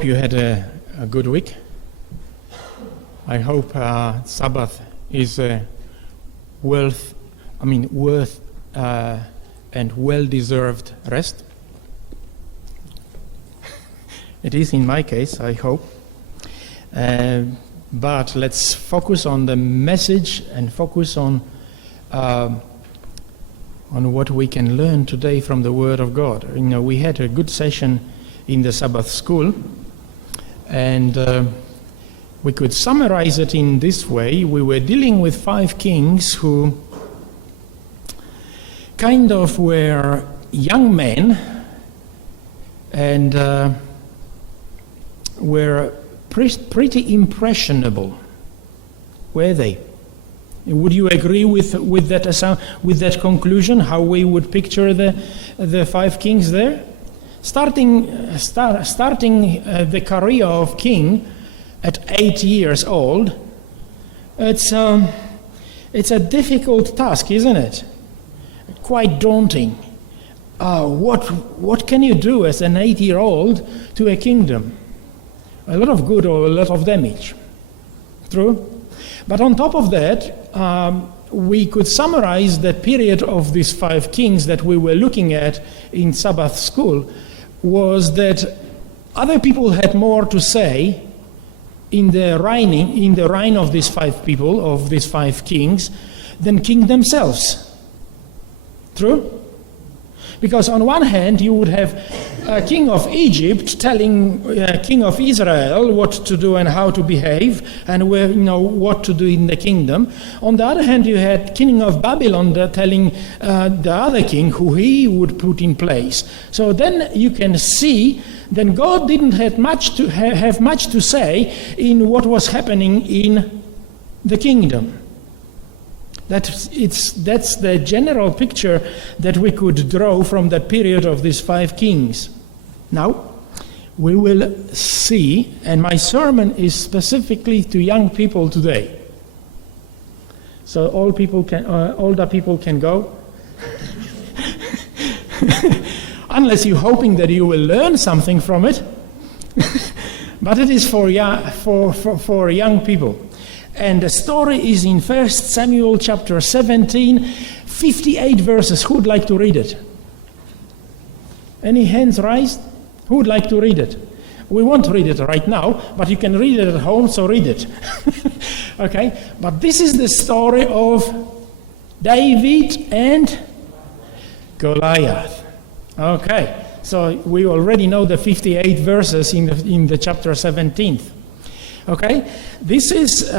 hope you had a good week. I hope Sabbath is worth and well-deserved rest. It is in my case, I hope. But let's focus on the message and focus on what we can learn today from the Word of God. You know, we had a good session in the Sabbath school, and we could summarize it in this way. We were dealing with 5 kings who kind of were young men and were pretty impressionable, were they? Would you agree with that conclusion? How we would picture the 5 kings there? Starting the career of king at 8 years old, it's a difficult task, isn't it? Quite daunting. What can you do as an 8-year-old to a kingdom? A lot of good or a lot of damage. True? But on top of that, we could summarize the period of these 5 kings that we were looking at in Sabbath school was that other people had more to say in the reign of these 5 people, of these 5 kings, than king themselves. True? Because on one hand, you would have a king of Egypt telling king of Israel what to do and how to behave and what to do in the kingdom. On the other hand, you had king of Babylon telling the other king who he would put in place. So then you can see that God didn't have much to say in what was happening in the kingdom. That's the general picture that we could draw from that period of these 5 kings. Now, we will see, and my sermon is specifically to young people today. So older people can go. Unless you're hoping that you will learn something from it. But it is for young people. And the story is in 1 Samuel chapter 17, 58 verses. Who would like to read it? Any hands raised? Who would like to read it? We won't read it right now, but you can read it at home, so read it. Okay? But this is the story of David and Goliath. Okay. So we already know the 58 verses in the chapter 17. Okay, this is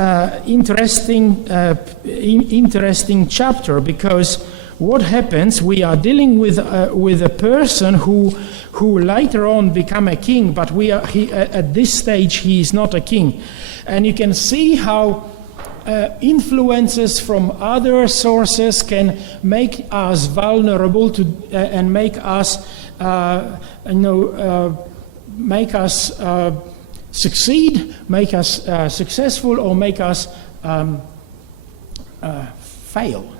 interesting chapter because what happens? We are dealing with a person who later on become a king, but at this stage he is not a king, and you can see how influences from other sources can make us vulnerable to and make us succeed, make us successful, or make us fail.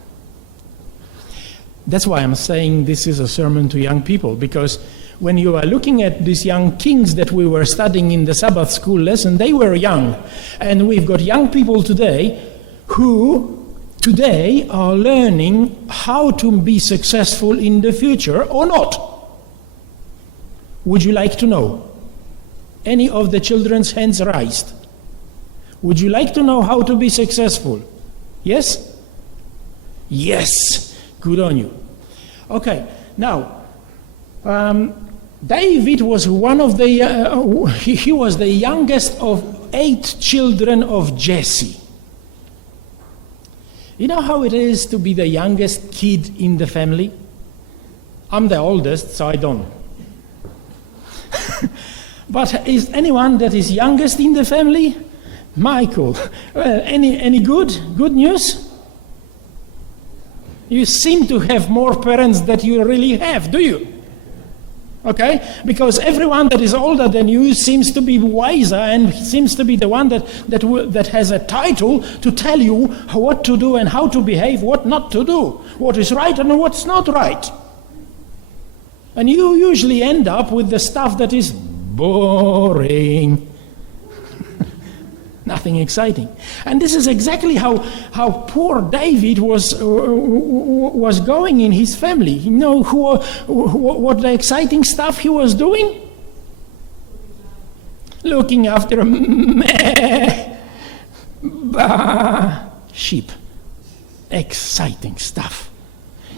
That's why I'm saying this is a sermon to young people, because when you are looking at these young kings that we were studying in the Sabbath school lesson, they were young. And we've got young people today who today are learning how to be successful in the future or not. Would you like to know? Any of the children's hands raised? Would you like to know how to be successful? Yes? Yes. Good on you. Okay. Now, David was one of the. He was the youngest of 8 children of Jesse. You know how it is to be the youngest kid in the family? I'm the oldest, so I don't. But is anyone that is youngest in the family? Michael. Well, any good news? You seem to have more parents than you really have, do you? Okay? Because everyone that is older than you seems to be wiser and seems to be the one that has a title to tell you what to do and how to behave, what not to do, what is right and what's not right. And you usually end up with the stuff that is Boring. Nothing exciting. And this is exactly how poor David was going in his family. You know what the exciting stuff he was doing? Looking after sheep. Exciting stuff.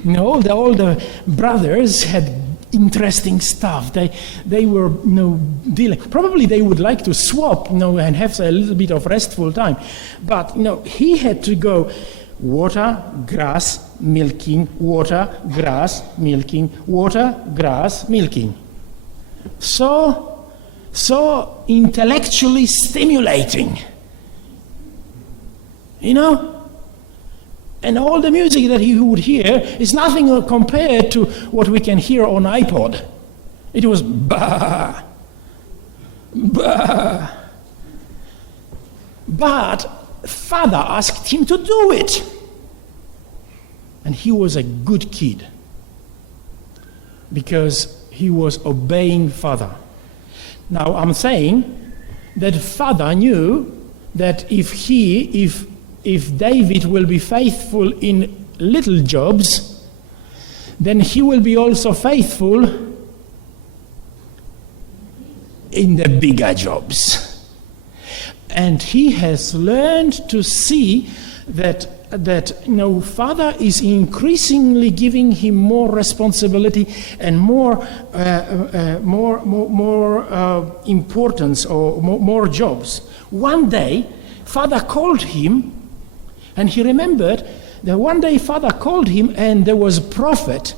You know, all the brothers had interesting stuff. They were, dealing. Probably they would like to swap, and have a little bit of restful time. But, he had to go water, grass, milking, water, grass, milking, water, grass, milking. So intellectually stimulating. And all the music that he would hear is nothing compared to what we can hear on iPod. It was bah, bah. But Father asked him to do it. And he was a good kid because he was obeying Father. Now I'm saying that Father knew that if David will be faithful in little jobs, then he will be also faithful in the bigger jobs. And he has learned to see that Father is increasingly giving him more responsibility and more importance or more jobs. One day, Father called him. And he remembered that one day Father called him and there was a prophet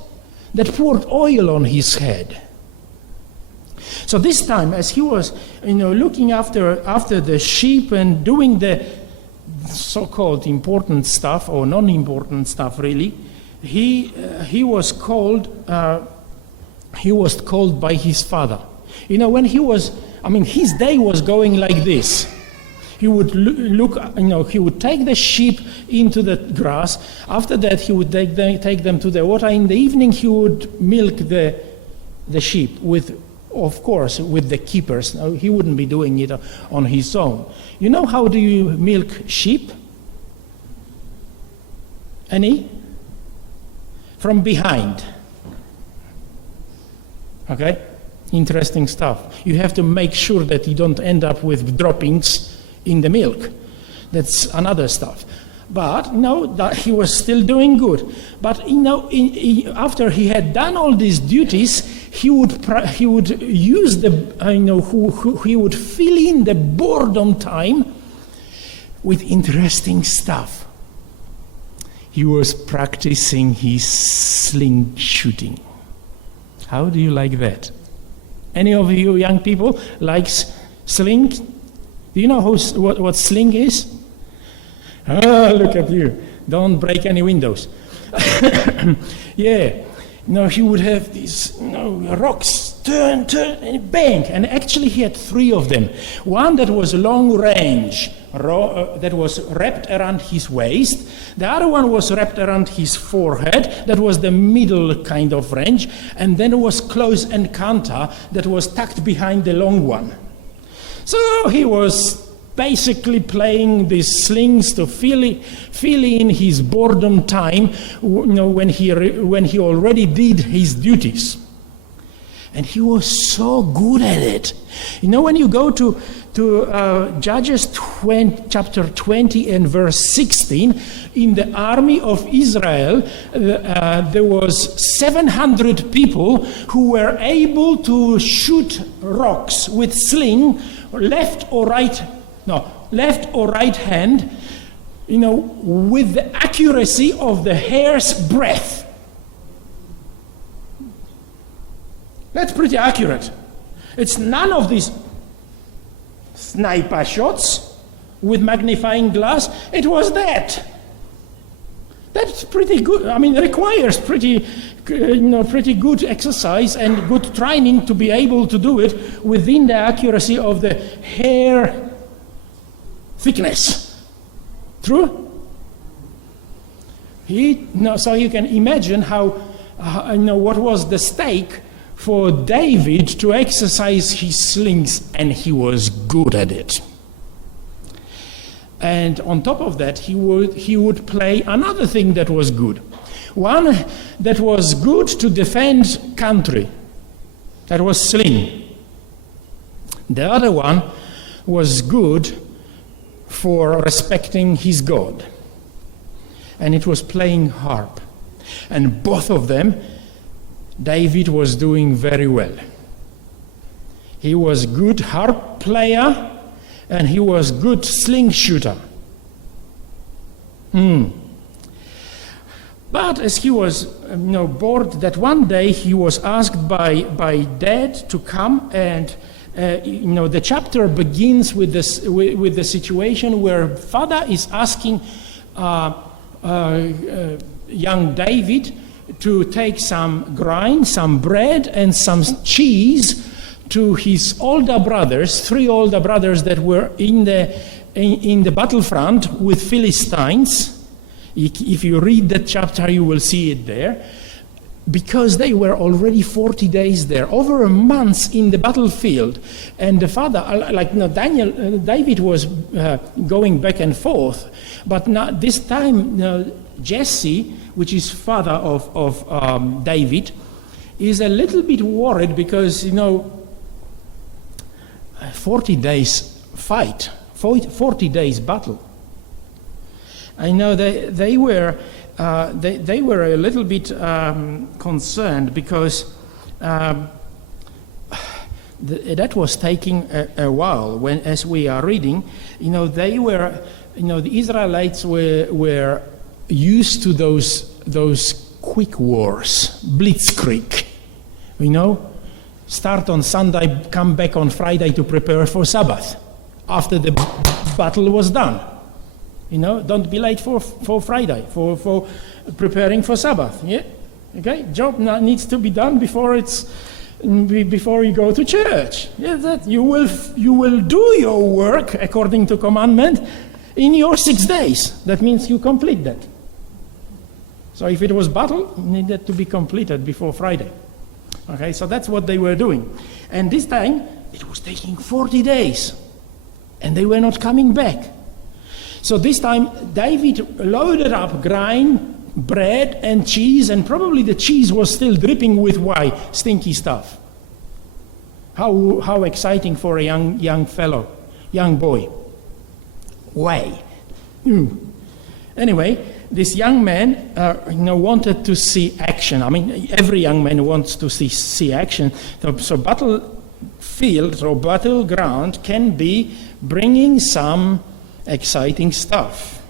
that poured oil on his head. So this time, as he was, looking after the sheep and doing the so-called important stuff or non-important stuff, really, he was called by his father. When his day was going like this. He would he would take the sheep into the grass. After that, he would take them to the water. In the evening, he would milk the sheep of course, with the keepers. Now, he wouldn't be doing it on his own. You know how do you milk sheep? Any? From behind. Okay? Interesting stuff. You have to make sure that you don't end up with droppings in the milk. That's another stuff. But that he was still doing good. But after he had done all these duties, he would use he would fill in the boredom time with interesting stuff. He was practicing his sling shooting. How do you like that? Any of you young people likes sling? Do you know what sling is? Look at you. Don't break any windows. Yeah. He would have these rocks, turn, and bang. And actually he had 3 of them. One that was long range, that was wrapped around his waist. The other one was wrapped around his forehead. That was the middle kind of range. And then it was close encounter that was tucked behind the long one. So he was basically playing these slings to fill in his boredom time, when he already did his duties. And he was so good at it. When you go to Judges chapter 20 and verse 16, in the army of Israel, there was 700 people who were able to shoot rocks with sling, left or right hand, with the accuracy of the hair's breadth. That's pretty accurate. It's none of these sniper shots with magnifying glass. It was that. That's pretty good. It requires pretty good exercise and good training to be able to do it within the accuracy of the hair thickness. True? So you can imagine how what was the stake for David to exercise his slings, and he was good at it. And on top of that, he would play another thing that was good. One that was good to defend country. That was sling. The other one was good for respecting his God. And it was playing harp. And both of them, David was doing very well. He was good harp player, and he was good sling shooter. But as he was bored, that one day he was asked by Dad to come, and the chapter begins with the situation where father is asking young David to take some grain, some bread, and some cheese to his older brothers, 3 older brothers that were in the battlefront with Philistines. If you read that chapter, you will see it there. Because they were already 40 days there, over a month in the battlefield. And the father, David was going back and forth. But now, this time, Jesse, which is father of David, is a little bit worried because, 40 days fight, 40 days battle. I know they were a little bit concerned because that was taking a while. When, as we are reading, they were, the Israelites were used to those quick wars, blitzkrieg. Start on Sunday, come back on Friday to prepare for Sabbath after the battle was done. Don't be late for Friday, for preparing for Sabbath. Yeah, okay. Job needs to be done before you go to church. Yeah, that you will do your work according to commandment in your 6 days. That means you complete that. So if it was battle, it needed to be completed before Friday. Okay, so that's what they were doing, and this time it was taking 40 days, and they were not coming back. So this time, David loaded up grain, bread, and cheese, and probably the cheese was still dripping with why? Stinky stuff. How exciting for a young fellow, young boy. Why? Anyway, this young man wanted to see action. I mean, every young man wants to see action. So battlefield or battleground can be bringing some exciting stuff,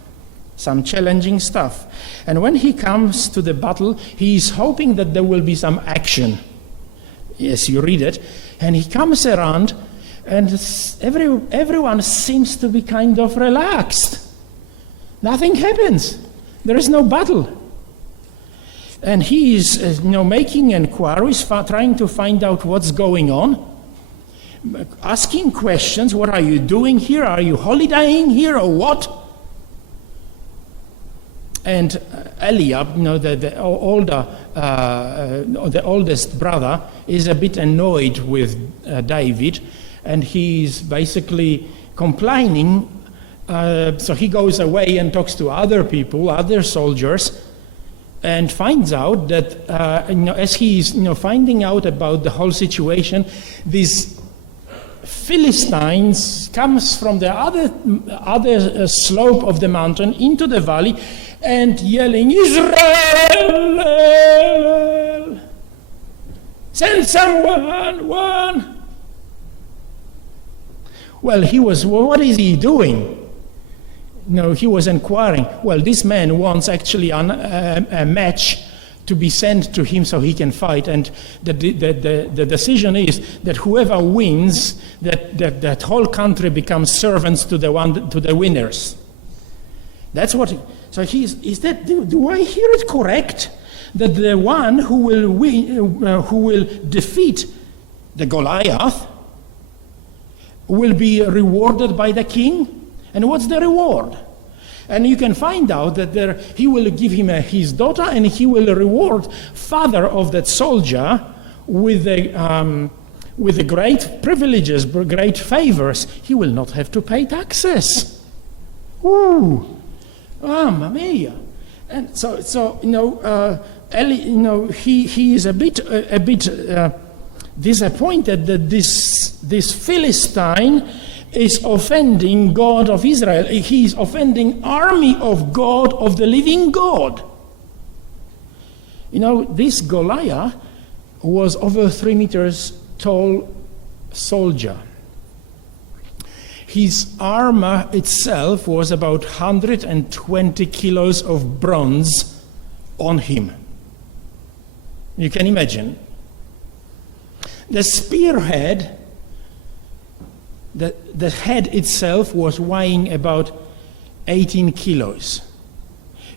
some challenging stuff. And when he comes to the battle, he is hoping that there will be some action. Yes, you read it. And he comes around, and everyone seems to be kind of relaxed. Nothing happens. There is no battle. And he is making inquiries, trying to find out what's going on, asking questions. What are you doing here? Are you holidaying here or what? And Eliab, the oldest brother, is a bit annoyed with David, and he's basically complaining. So he goes away and talks to other people, other soldiers, and finds out that as he's finding out about the whole situation, these Philistines comes from the other slope of the mountain into the valley and yelling, Israel, send someone. Well, what is he doing? He was inquiring. Well, this man wants actually a match to be sent to him so he can fight, and the decision is that whoever wins, that whole country becomes servants to the winners. That's what. So is that? Do I hear it correct? That the one who will win, who will defeat the Goliath, will be rewarded by the king? And what's the reward? And you can find out that he will give him his daughter, and he will reward father of that soldier with the great privileges, great favors, he will not have to pay taxes. Ooh, mamma mia! And so Eli, he is a bit disappointed that this Philistine is offending God of Israel. He is offending army of God, of the living God. This Goliath was over 3 meters tall soldier. His armor itself was about 120 kilos of bronze on him. You can imagine. The spearhead, the head itself was weighing about 18 kilos.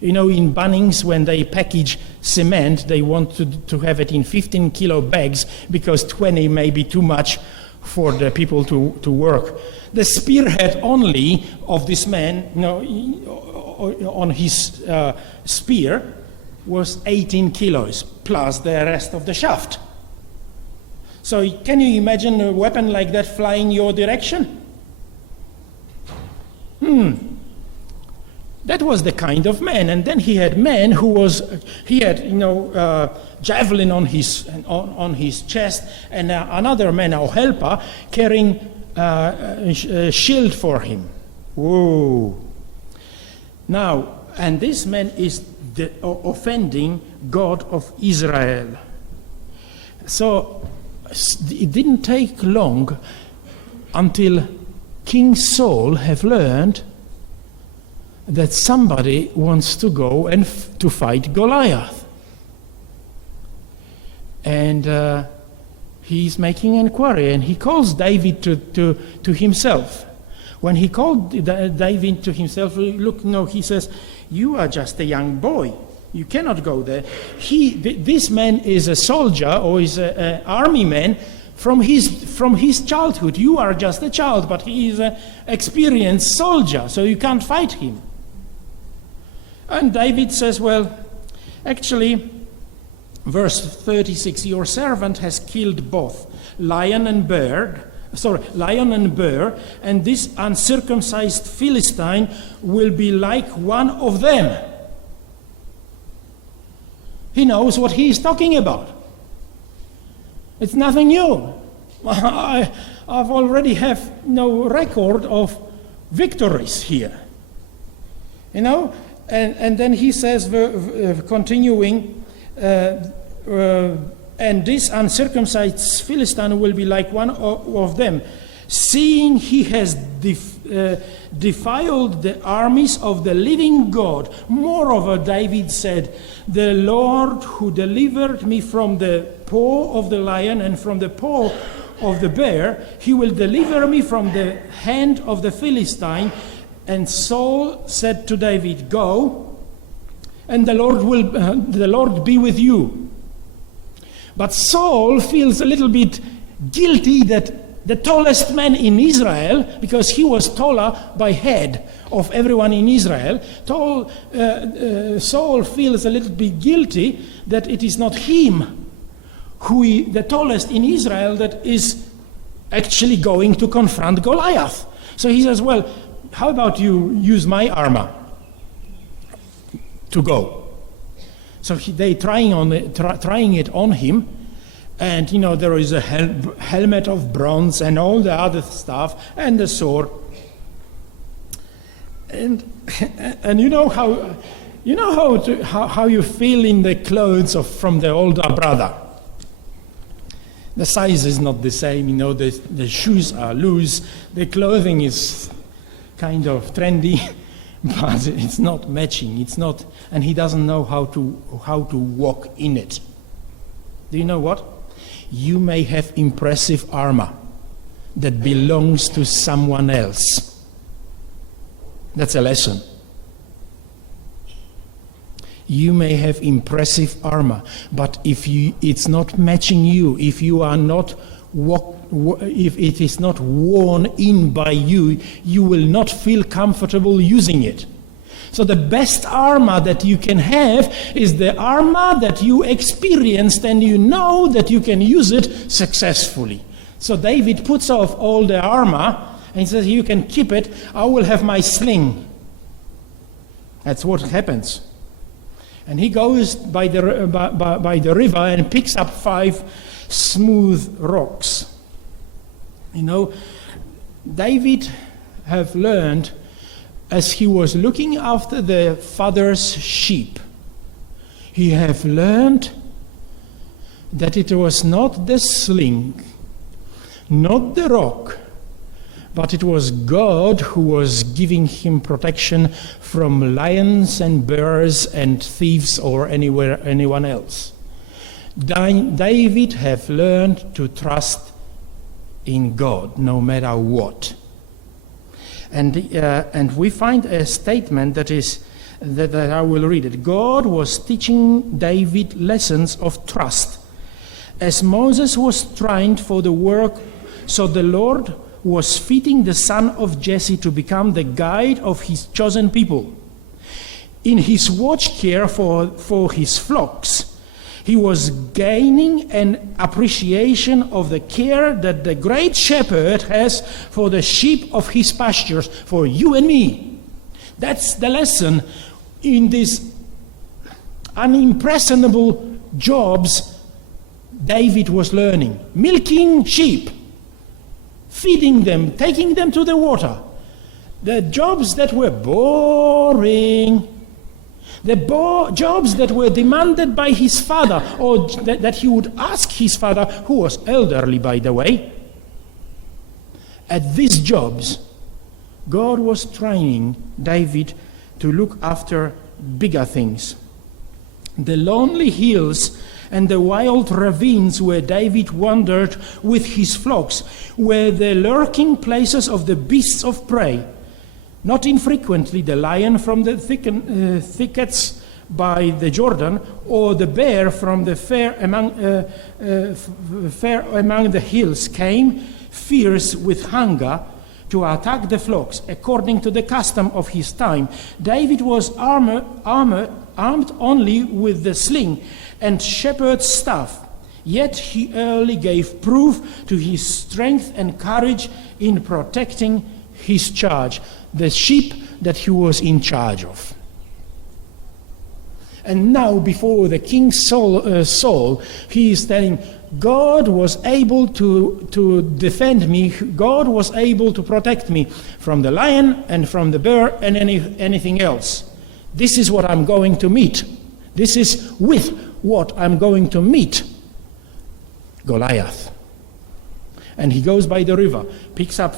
In Bunnings, when they package cement, they want to have it in 15 kilo bags because 20 may be too much for the people to work. The spearhead only of this man, on his spear, was 18 kilos plus the rest of the shaft. So can you imagine a weapon like that flying your direction? That was the kind of man. And then he had men he had javelin on his chest, and another man or helper carrying a shield for him. Whoa! Now, and this man is offending God of Israel. So it didn't take long until King Saul have learned that somebody wants to go and to fight Goliath. And he's making inquiry, and he calls David to himself. When he called David to himself, he says, "You are just a young boy. You cannot go there." This man is a soldier, or is an army man from his childhood. You are just a child, but he is an experienced soldier, so you can't fight him. And David says, well, actually, verse 36, your servant has killed both lion and bear, and this uncircumcised Philistine will be like one of them. He knows what he is talking about. It's nothing new. I've already have no record of victories here. And then he says, continuing, and this uncircumcised Philistine will be like one of them, seeing he has defiled the armies of the living God. Moreover, David said, the Lord who delivered me from the paw of the lion and from the paw of the bear, he will deliver me from the hand of the Philistine. And Saul said to David, go, and the Lord be with you. But Saul feels a little bit guilty that the tallest man in Israel, because he was taller by head of everyone in Israel, Saul feels a little bit guilty that it is not him, the tallest in Israel, that is actually going to confront Goliath. So he says, well, how about you use my armor to go? So they trying it on him, and there is a helmet of bronze and all the other stuff and the sword. And how you feel in the clothes from the older brother. The size is not the same. The shoes are loose. The clothing is kind of trendy, but it's not matching. It's not, and he doesn't know how to walk in it. Do you know what? You may have impressive armor that belongs to someone else. That's a lesson. You may have impressive armor, but if it's not matching you, if you are not if it is not worn in by you, you will not feel comfortable using it. So the best armor that you can have is the armor that you experienced and you know that you can use it successfully. So David puts off all the armor and he says, you can keep it, I will have my sling. That's what happens. And he goes by the river and picks up 5 smooth rocks. You know, David have learned as he was looking after the father's sheep, he have learned that it was not the sling, not the rock, but it was God who was giving him protection from lions and bears and thieves or anyone else. David have learned to trust in God no matter what. And we find a statement that I will read it. God was teaching David lessons of trust. As Moses was trained for the work, so the Lord was fitting the son of Jesse to become the guide of his chosen people. In his watch care for his flocks, he was gaining an appreciation of the care that the great shepherd has for the sheep of his pastures, for you and me. That's the lesson in these unimpressionable jobs David was learning. Milking sheep, feeding them, taking them to the water. The jobs that were boring. The jobs that were demanded by his father, or that he would ask his father, who was elderly, by the way. At these jobs, God was training David to look after bigger things. The lonely hills and the wild ravines where David wandered with his flocks were the lurking places of the beasts of prey. Not infrequently, the lion from the thickets by the Jordan, or the bear from the fair among the hills came, fierce with hunger, to attack the flocks. According to the custom of his time, David was armed only with the sling and shepherd's staff. Yet he early gave proof to his strength and courage in protecting his charge, the sheep that he was in charge of. And now before the king Saul, he is telling, God was able to defend me, God was able to protect me from the lion and from the bear and anything else. This is what I'm going to meet. This is with what I'm going to meet Goliath. And he goes by the river, picks up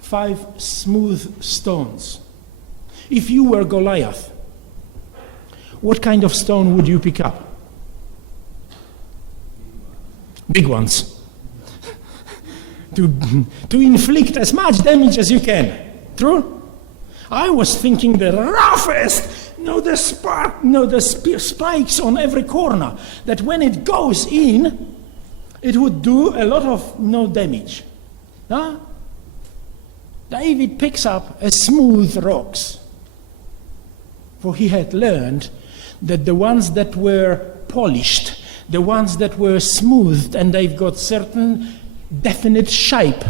5 smooth stones. If you were Goliath, what kind of stone would you pick up? Big ones. to inflict as much damage as you can. True? I was thinking the roughest, the spikes on every corner, that when it goes in, it would do a lot of damage. Huh? David picks up a smooth rocks, for he had learned that the ones that were polished, the ones that were smoothed and they've got certain definite shape,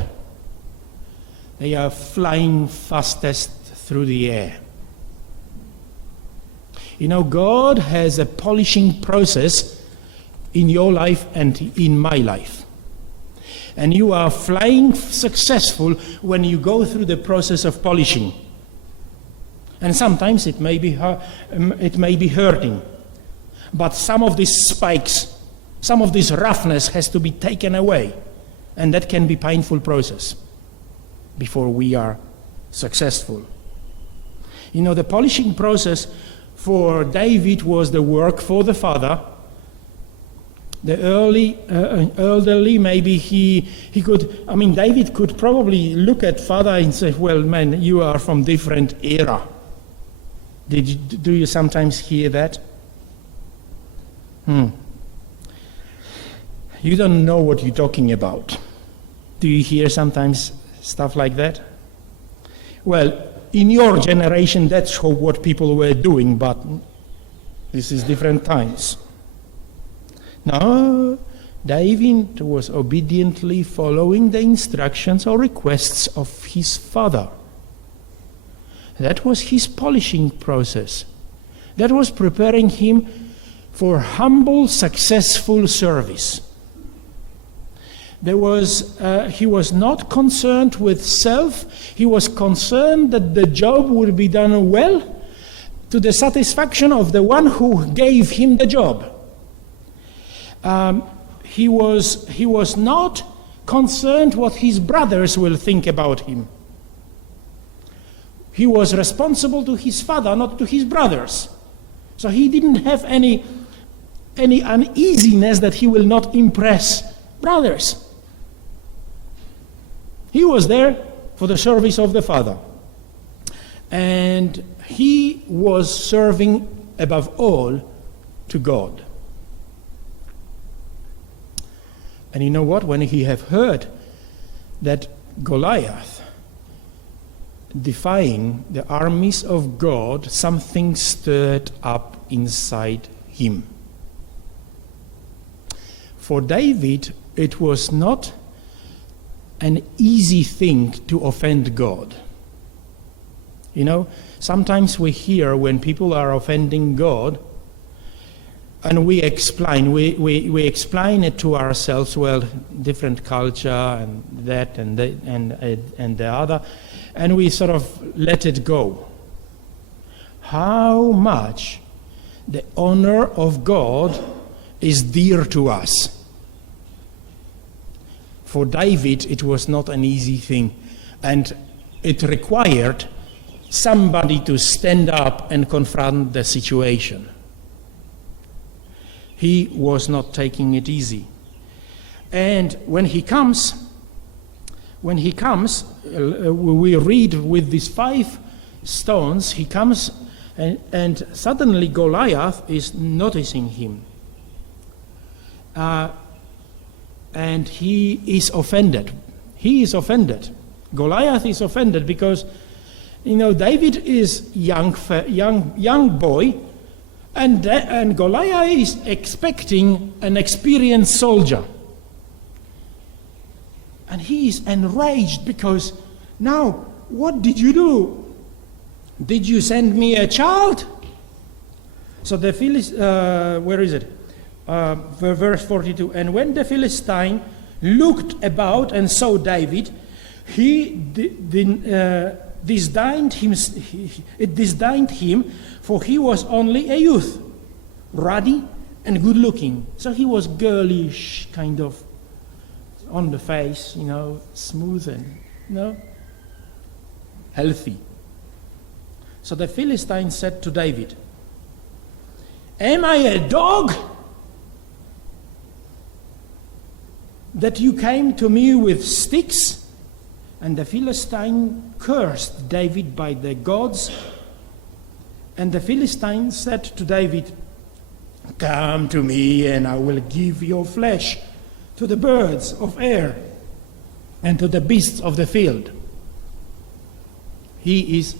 they are flying fastest through the air. You know, God has a polishing process in your life and in my life. And you are flying successful when you go through the process of polishing. And sometimes it may be hurting. But some of these spikes, some of this roughness has to be taken away. And that can be a painful process before we are successful. You know, the polishing process for David was the work for the father. The elderly, maybe he could, David could probably look at father and say, well, man, you are from different era. Do you sometimes hear that? You don't know what you're talking about. Do you hear sometimes stuff like that? Well, in your generation, that's what people were doing, but this is different times. No, David was obediently following the instructions or requests of his father. That was his polishing process. That was preparing him for humble, successful service. He was not concerned with self. He was concerned that the job would be done well to the satisfaction of the one who gave him the job. He was not concerned what his brothers will think about him. He was responsible to his father, not to his brothers. So he didn't have any uneasiness that he will not impress brothers. He was there for the service of the Father. And he was serving above all to God. And you know what? When he have heard that Goliath defying the armies of God, something stirred up inside him. For David, it was not an easy thing to offend God. You know, sometimes we hear when people are offending God, and we explain it to ourselves, well, different culture and that and the other, and we sort of let it go. How much the honor of God is dear to us. For David, it was not an easy thing, and it required somebody to stand up and confront the situation. He was not taking it easy. And when he comes, we read with these 5 stones, he comes and suddenly Goliath is noticing him. And he is offended. He is offended. Goliath is offended because, you know, David is young boy, and Goliath is expecting an experienced soldier. And he is enraged because, now, what did you do? Did you send me a child? So the where is it? Verse 42. And when the Philistine looked about and saw David, it disdained him, for he was only a youth, ruddy and good looking. So he was girlish, kind of on the face, you know, smooth and, you know, healthy. So the Philistine said to David, "Am I a dog that you came to me with sticks?" And the Philistine cursed David by the gods. And the Philistine said to David, "Come to me, and I will give your flesh to the birds of air and to the beasts of the field." He is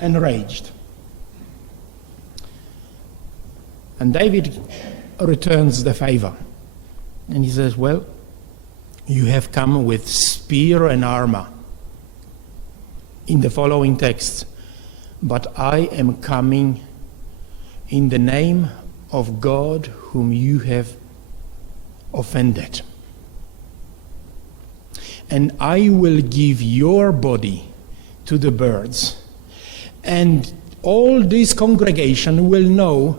enraged. And David returns the favor. And he says, "Well, you have come with spear and armor," in the following texts, "but I am coming in the name of God whom you have offended. And I will give your body to the birds. And all this congregation will know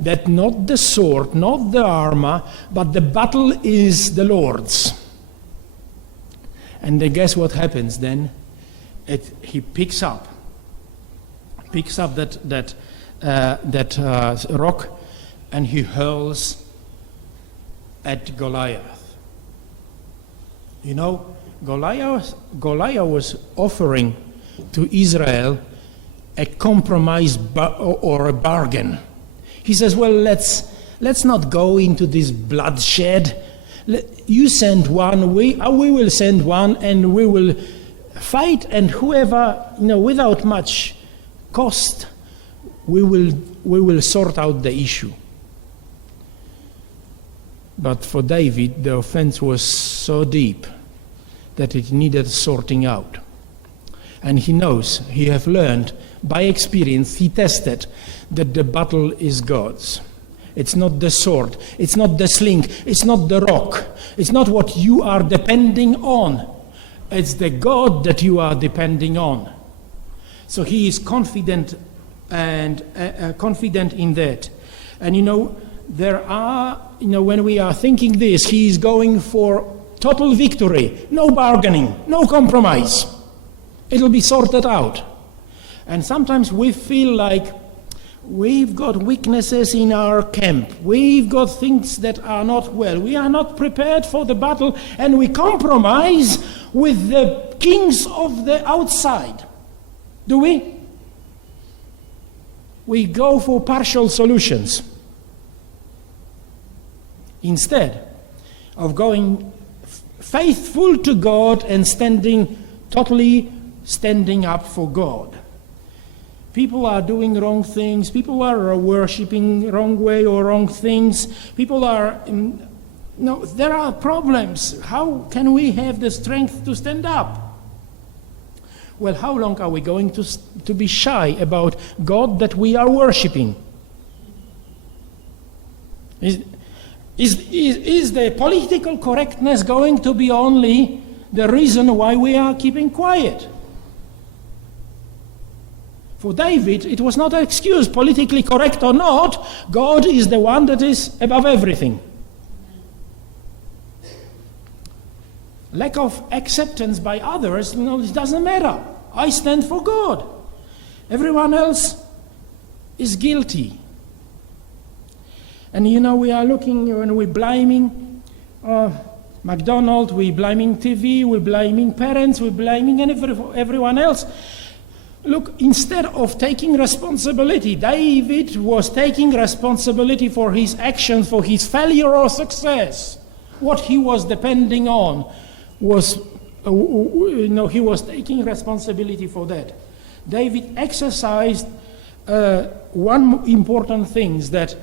that not the sword, not the armor, but the battle is the Lord's." And then guess what happens then? He picks up that rock, and he hurls at Goliath. You know, Goliath was offering to Israel a compromise or a bargain. He says, "Well, let's not go into this bloodshed. You send one, we will send one, and we will fight, and whoever, without much cost, we will sort out the issue. But for David, the offense was so deep that it needed sorting out. And he knows, he have learned by experience, he tested that the battle is God's. It's not the sword, it's not the sling, it's not the rock, it's not what you are depending on. It's the God that you are depending on. So he is confident and confident in that. And there are, when we are thinking this, he is going for total victory, no bargaining, no compromise. It'll be sorted out. And sometimes we feel like we've got weaknesses in our camp. We've got things that are not well. We are not prepared for the battle, and we compromise with the kings of the outside. Do we? We go for partial solutions instead of going faithful to God and totally standing up for God. People are doing wrong things. People are worshipping wrong way or wrong things. People are, there are problems. How can we have the strength to stand up? Well, how long are we going to be shy about God that we are worshipping? Is the political correctness going to be only the reason why we are keeping quiet? For David, it was not an excuse, politically correct or not. God is the one that is above everything. Lack of acceptance by others, it doesn't matter. I stand for God. Everyone else is guilty. And we are looking, when we're blaming McDonald's, we're blaming TV, we're blaming parents, we're blaming everyone else. Look, instead of taking responsibility, David was taking responsibility for his actions, for his failure or success. What he was depending on was, he was taking responsibility for that. David exercised one important thing that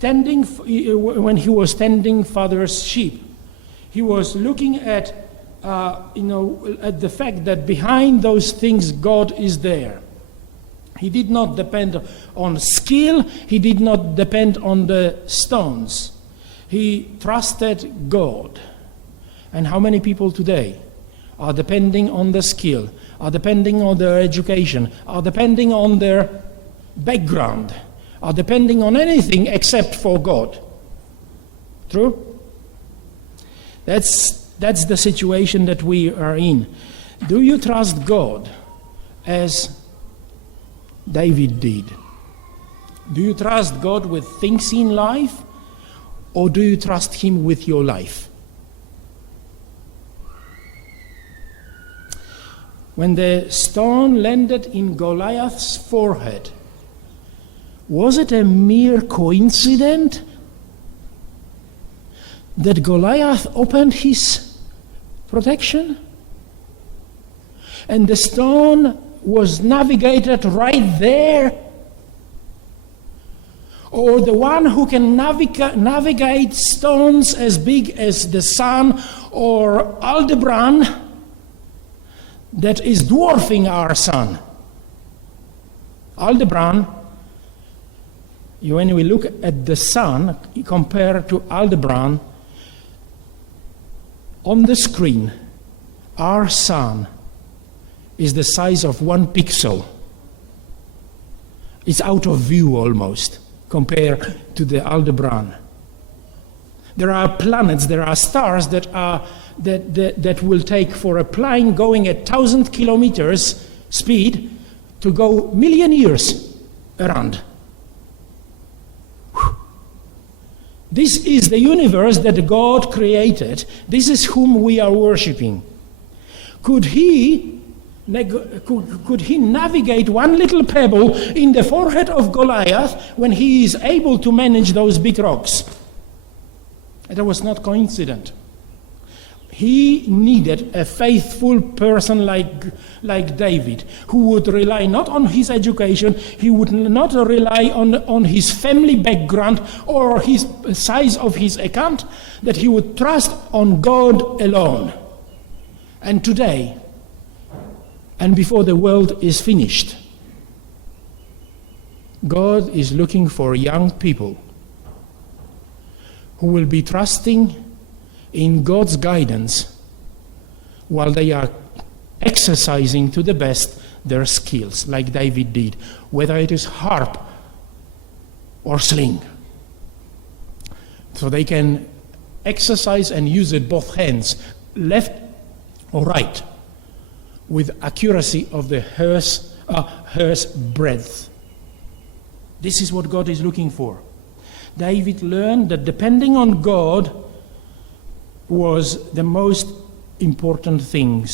when he was tending father's sheep, he was looking at at the fact that behind those things God is there. He did not depend on skill. He did not depend on the stones. He trusted God. And how many people today are depending on the skill, are depending on their education, are depending on their background, are depending on anything except for God? True? That's the situation that we are in. Do you trust God as David did? Do you trust God with things in life, or do you trust Him with your life? When the stone landed in Goliath's forehead, was it a mere coincidence that Goliath opened his protection and the stone was navigated right there? Or the one who can navigate stones as big as the sun or Aldebaran that is dwarfing our sun? Aldebaran, when we look at the sun compared to Aldebaran, on the screen, our sun is the size of 1 pixel. It's out of view almost compared to the Aldebaran. There are planets, there are stars that will take for a plane going at 1,000 kilometers speed to go million years around. This is the universe that God created. This is whom we are worshipping. Could he navigate one little pebble in the forehead of Goliath when he is able to manage those big rocks? That was not coincident. he needed a faithful person like David, who would rely not on his education, he would not rely on his family background or his size of his account, that he would trust on God alone. And today, and before the world is finished, God is looking for young people who will be trusting in God's guidance while they are exercising to the best their skills, like David did, whether it is harp or sling. So they can exercise and use it both hands, left or right, with accuracy of the hair's breadth. This is what God is looking for. David learned that depending on God was the most important thing.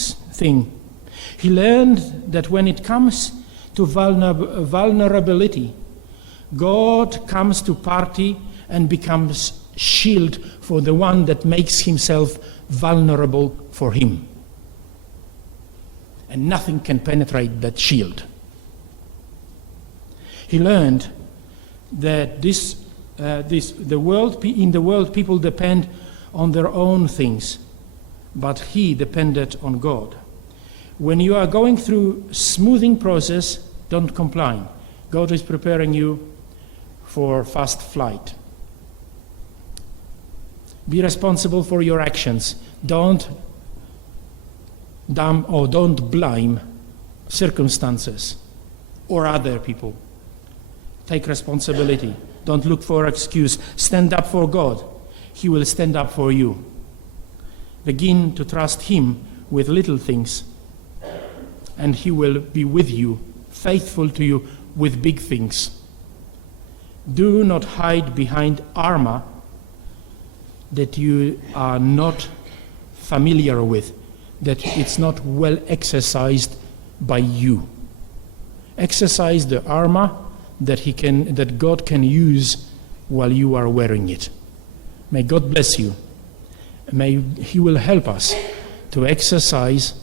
He learned that when it comes to vulnerability, God comes to party and becomes shield for the one that makes himself vulnerable for him. And nothing can penetrate that shield. He learned that in the world people depend on their own things, but he depended on God. When you are going through smoothing process, don't complain. God is preparing you for fast flight. Be responsible for your actions. Don't blame circumstances or other people. Take responsibility. Don't look for excuse. Stand up for God. He will stand up for you. Begin to trust him with little things, and he will be with you, faithful to you with big things. Do not hide behind armor that you are not familiar with, that it's not well exercised by you. Exercise the armor that God can use while you are wearing it. May God bless you. May he will help us to exercise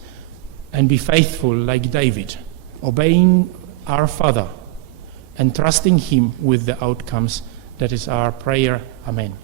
and be faithful like David, obeying our Father and trusting him with the outcomes. That is our prayer. Amen.